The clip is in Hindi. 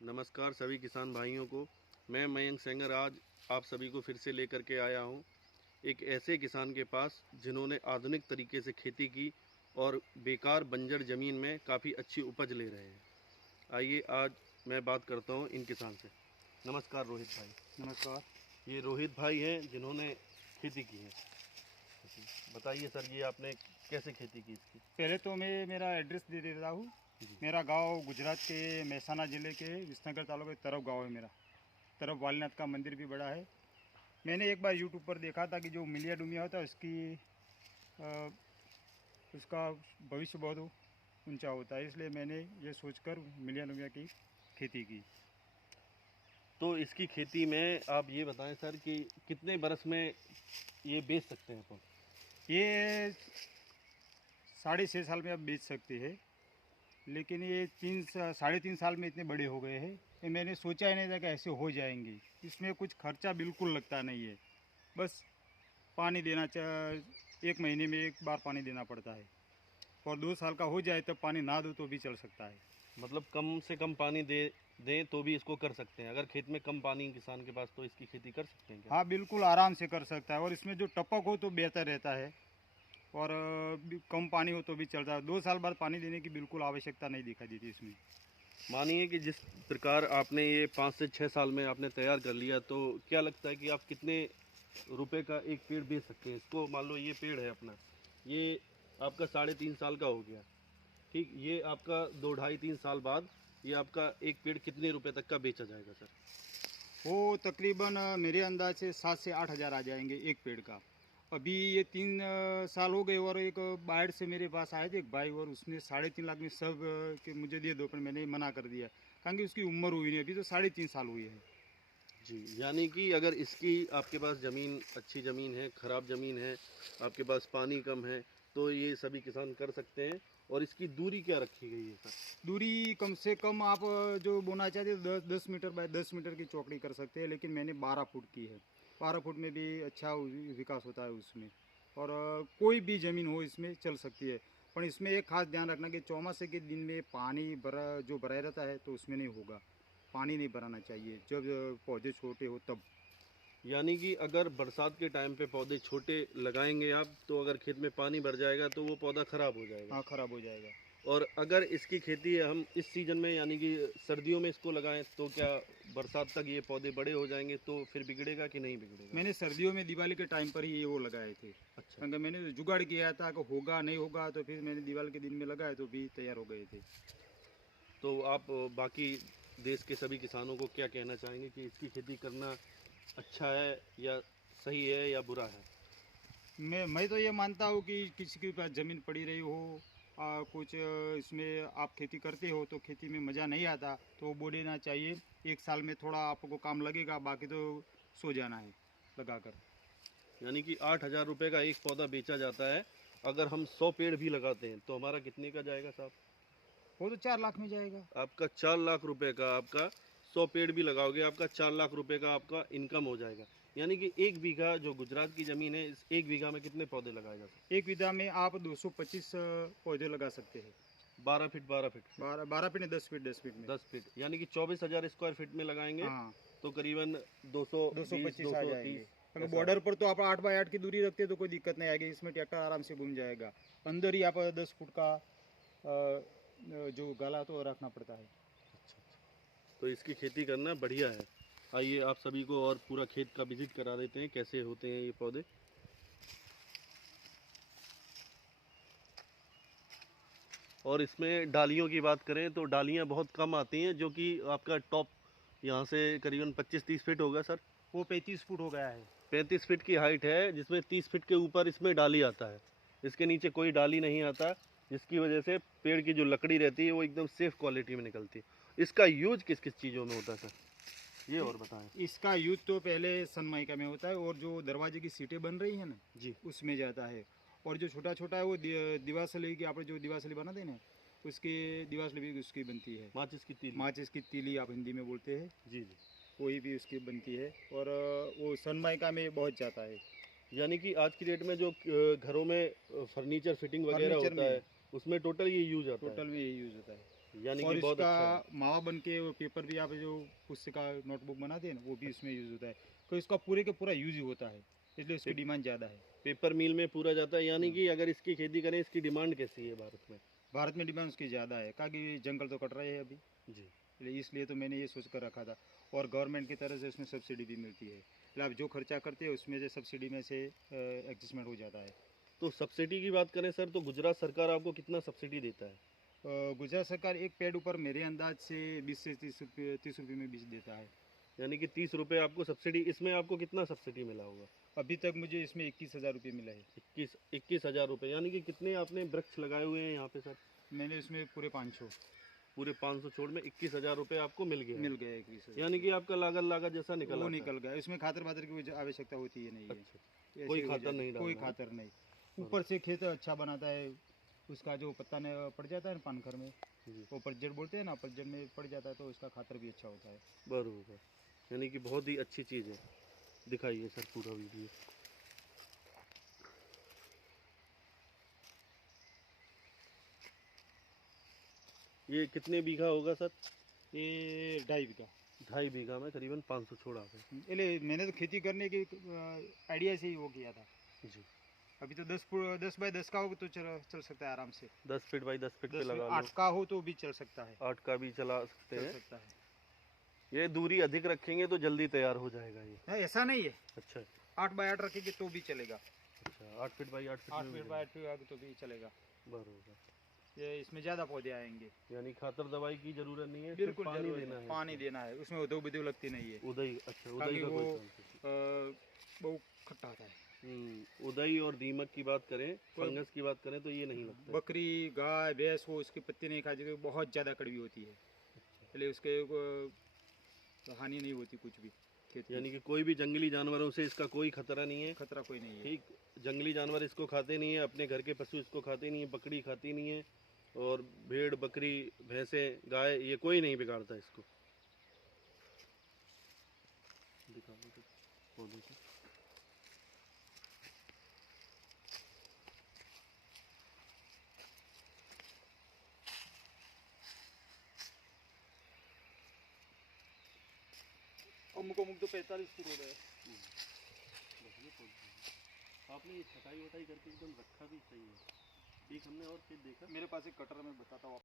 नमस्कार सभी किसान भाइयों को। मैं मयंक सेंगर आज आप सभी को फिर से लेकर के आया हूं एक ऐसे किसान के पास जिन्होंने आधुनिक तरीके से खेती की और बेकार बंजर ज़मीन में काफ़ी अच्छी उपज ले रहे हैं। आइए आज मैं बात करता हूं इन किसान से। नमस्कार रोहित भाई। नमस्कार। ये रोहित भाई हैं जिन्होंने खेती की है। बताइए सर, ये आपने कैसे खेती की इसकी? पहले तो मैं मेरा एड्रेस दे देता हूँ। मेरा गांव गुजरात के महसाना ज़िले के विसनगर तालुके तरफ गांव है मेरा। तरफ वालीनाथ का मंदिर भी बड़ा है। मैंने एक बार यूट्यूब पर देखा था कि जो मिलिया डुमिया होता है उसका भविष्य बहुत ऊंचा होता है, इसलिए मैंने ये सोचकर मिलिया डुमिया की खेती की। तो इसकी खेती में आप ये बताएं सर कि कितने बरस में ये बेच सकते हैं अपन? ये 6.5 साल में आप बेच सकते हैं, लेकिन ये 3-3.5 साल में इतने बड़े हो गए हैं। ये मैंने सोचा ही नहीं था कि ऐसे हो जाएंगे। इसमें कुछ खर्चा बिल्कुल लगता नहीं है, बस पानी देना 1 महीने में 1 बार पानी देना पड़ता है, और 2 साल का हो जाए तब पानी ना दो तो भी चल सकता है। मतलब कम से कम पानी दें तो भी इसको कर सकते हैं। अगर खेत में कम पानी किसान के पास तो इसकी खेती कर सकते हैं क्या? हाँ, बिल्कुल आराम से कर सकता है, और इसमें जो टपक हो तो बेहतर रहता है, और कम पानी हो तो भी चलता है। 2 साल बाद पानी देने की बिल्कुल आवश्यकता नहीं दिखाई देती इसमें। मानिए कि जिस प्रकार आपने ये 5 से 6 साल में आपने तैयार कर लिया, तो क्या लगता है कि आप कितने रुपए का एक पेड़ बेच सकते हैं? इसको मान लो ये पेड़ है अपना, ये आपका 3.5 साल का हो गया, ठीक। ये आपका 2 ढाई 3 साल बाद ये आपका एक पेड़ कितने रुपए तक का बेचा जाएगा सर? वो तकरीबन मेरे अंदाज से 7 से 8 हज़ार आ जाएंगे एक पेड़ का। अभी ये 3 साल हो गए, और एक बाहर से मेरे पास आए थे एक भाई, और उसने 3.5 लाख में सब कि मुझे दे दो, पर मैंने मना कर दिया, कारण कि उसकी उम्र हुई नहीं, अभी तो 3.5 साल हुई है। जी, यानी कि अगर इसकी आपके पास ज़मीन, अच्छी ज़मीन है, ख़राब ज़मीन है, आपके पास पानी कम है, तो ये सभी किसान कर सकते हैं। और इसकी दूरी क्या रखी गई है सर? दूरी कम से कम आप जो बोना चाहते हो 10 मीटर बाय 10 मीटर की चौकड़ी कर सकते हैं, लेकिन मैंने 12 फुट की है। 12 फुट में भी अच्छा विकास होता है उसमें, और कोई भी ज़मीन हो इसमें चल सकती है। पर इसमें एक खास ध्यान रखना कि चौमासे के दिन में पानी भरा रहता है तो उसमें नहीं होगा। पानी नहीं भराना चाहिए जब पौधे छोटे हो तब। यानी कि अगर बरसात के टाइम पे पौधे छोटे लगाएंगे आप, तो अगर खेत में पानी भर जाएगा तो वो पौधा ख़राब हो जाएगा। हाँ, ख़राब हो जाएगा। और अगर इसकी खेती हम इस सीज़न में यानी कि सर्दियों में इसको लगाएं, तो क्या बरसात तक ये पौधे बड़े हो जाएंगे, तो फिर बिगड़ेगा कि नहीं बिगड़ेगा? मैंने सर्दियों में दिवाली के टाइम पर ही ये वो लगाए थे। अच्छा, क्योंकि मैंने जुगाड़ किया था कि होगा नहीं होगा, तो फिर मैंने दिवाली के दिन में लगाए तो भी तैयार हो गए थे। तो आप बाकी देश के सभी किसानों को क्या कहना चाहेंगे कि इसकी खेती करना अच्छा है या सही है या बुरा है? मैं तो ये मानता हूँ कि किसी के पास ज़मीन पड़ी रही हो, कुछ इसमें आप खेती करते हो तो खेती में मज़ा नहीं आता, तो बोल देना चाहिए। 1 साल में थोड़ा आपको काम लगेगा, बाकी तो सो जाना है लगाकर। यानी कि 8,000 रुपये का एक पौधा बेचा जाता है। अगर हम 100 पेड़ भी लगाते हैं तो हमारा कितने का जाएगा साहब? वो तो 4 लाख में जाएगा। आपका 4 लाख रुपए का, आपका 100 पेड़ भी लगाओगे, आपका 4 लाख रुपए का आपका इनकम हो जाएगा। यानी कि 1 बीघा जो गुजरात की ज़मीन है, इस 1 बीघा में कितने पौधे लगाए जा सकते 1 विधा में आप 225 पौधे लगा सकते हैं। हैं? 12 फीट 12 फीट से 12 फीट नहीं, 10 फीट में। 10 फीट, यानी कि 24,000 स्क्वायर फीट में लगाएंगे हाँ, तो करीबन 220 225 आ जाएंगे। 230 क्योंकि ऐसा। बॉर्डर पर तो आप 8 बाय 8 की दूरी रखते हैं तो कोई दिक्कत नहीं आएगी, इसमें ट्रैक्टर आराम से घूम जाएगा। अंदर ही आप 10 फुट का जो गाला तो रखना पड़ता है। अच्छा, तो इसकी खेती करना बढ़िया है। आइए आप सभी को और पूरा खेत का विजिट करा देते हैं कैसे होते हैं ये पौधे। और इसमें डालियों की बात करें तो डालियां बहुत कम आती हैं, जो कि आपका टॉप यहाँ से करीबन 25-30 फीट होगा सर। वो 35 फुट हो गया है। 35 फीट की हाइट है, जिसमें 30 फीट के ऊपर इसमें डाली आता है। इसके नीचे कोई डाली नहीं आता, जिसकी वजह से पेड़ की जो लकड़ी रहती है वो एकदम सेफ क्वालिटी में निकलती है। इसका यूज किस किस चीज़ों में होता है सर, ये और बताएं। इसका यूज तो पहले सनमाइका में होता है, और जो दरवाजे की सीटें बन रही है ना जी, उसमें जाता है। और जो छोटा छोटा है वो दिवासली की, आप जो दिवासली बनाते हैं ना, उसकी दिवासली भी उसकी बनती है। माचिस की तीली। माचिस की तीली आप हिंदी में बोलते हैं, जी जी। वही भी उसकी बनती है। और वो सनमाइका में बहुत जाता है। यानी कि आज की डेट में जो घरों में फर्नीचर फिटिंग वगैरह फर्नीचर होता में है, उसमें टोटल ये यूज आता है। टोटल में यही यूज होता है। यानी और कि बहुत इसका अच्छा है। मावा बन के वो पेपर भी आप जो पुस्तिका नोटबुक बनाते हैं ना, वो भी इसमें यूज़ होता है। तो इसका पूरे के पूरा यूज़ ही होता है, इसलिए इसकी डिमांड ज़्यादा है। पेपर मिल में पूरा जाता है, यानी हाँ। कि अगर इसकी खेती करें, इसकी डिमांड कैसी है भारत में? भारत में डिमांड उसकी ज़्यादा है, क्योंकि जंगल तो कट रहे हैं अभी, जी। इसलिए तो मैंने ये सोच कर रखा था। और गवर्नमेंट की तरफ से उसमें सब्सिडी भी मिलती है, मतलब आप जो खर्चा करते हैं उसमें से सब्सिडी में से एडजस्टमेंट हो जाता है। तो सब्सिडी की बात करें सर, तो गुजरात सरकार आपको कितना सब्सिडी देता है? गुजरात सरकार एक पेड़ ऊपर मेरे अंदाज से 20 से 30 रुपये में बीज देता है। यानी कि 30 रुपये आपको सब्सिडी, इसमें आपको कितना सब्सिडी मिला होगा? अभी तक मुझे इसमें 21,000 रुपये मिला है। 21,000 रुपये। यानी कि कितने आपने वृक्ष लगाए हुए हैं यहाँ पे सर? मैंने इसमें पूरे 500 पूरे 500 छोड़ में 21,000 रुपये आपको मिल गया है। मिल गया, 21,000। यानी कि आपका लागत जैसा निकल वो आता है। निकल गया, इसमें खातर वातर की कोई आवश्यकता होती है नहीं है। अच्छा, ऐसे कोई ही हो खातर जाता है, नहीं कोई डालना है। खातर नहीं। ऊपर से खेत अच्छा बनाता है, उसका जो पत्ता ने पड़ जाता है ना पानखर में, जी। वो पतझड़ बोलते हैं ना, पतझड़ में पड़ जाता है तो उसका खातर भी अच्छा होता है। बरोबर। यानी कि बहुत ही अच्छी चीज़ है। दिखाइए सर पूरा वीडियो। ये कितने बीघा होगा सर? ये 2.5 बीघा। 2.5 बीघा में करीबन 500 छोड़ आ गए। इसलिए मैंने तो खेती करने की आइडिया से ही वो किया था। जी। अभी तो 10 बाय 10 का हो तो चल सकता है आराम से। 10 फीट बाई 10 फीट पे 10 लगा 8 लो। का हो तो भी चल सकता है। 8 का भी चला सकते चल हैं। सकता है। ये दूरी अधिक रखेंगे तो जल्दी तैयार हो जाएगा ये। नहीं, ऐसा नहीं है। अच्छा 8 बाय 8 रखेंगे तो भी चलेगा। अच्छा, 8 फीट बाई 8 फीट 8 में फीट भी बाय 8 फीट तो भी चलेगा। बरोबर। ये इसमें ज़्यादा पौधे आएंगे। यानी खातर दवाई की जरूरत नहीं है, सिर्फ बिल्कुल पानी जरूरत देना है, है। पानी देना है, उसमें उदो बिदो लगती नहीं है। उदय, अच्छा उदय ताकि का वो कोई चांस नहीं। बहुत खट्टा आता है। उदय और दीमक की बात करें, फंगस की बात करें तो ये नहीं लगता है। बकरी गाय भैंस वो उसकी पत्ती नहीं खाती, क्योंकि बहुत ज़्यादा कड़वी होती है, इसलिए उसके हानि नहीं होती कुछ भी खेत यानी कि कोई भी जंगली जानवरों से इसका कोई खतरा नहीं है। खतरा कोई नहीं है। ठीक, जंगली जानवर इसको खाते नहीं है, अपने घर के पशु इसको खाते नहीं है, बकरी खाती नहीं है, और भेड़ बकरी भैंसे गाय ये कोई नहीं बिगाड़ता इसको। दिखा दो तो पौधे को। अमुक तो 45 फुट हो गए। आपने ये छटाई वटाई करके एकदम रखा भी सही है। एक हमने और खेत देखा, मेरे पास एक कटर में बताता हूँ।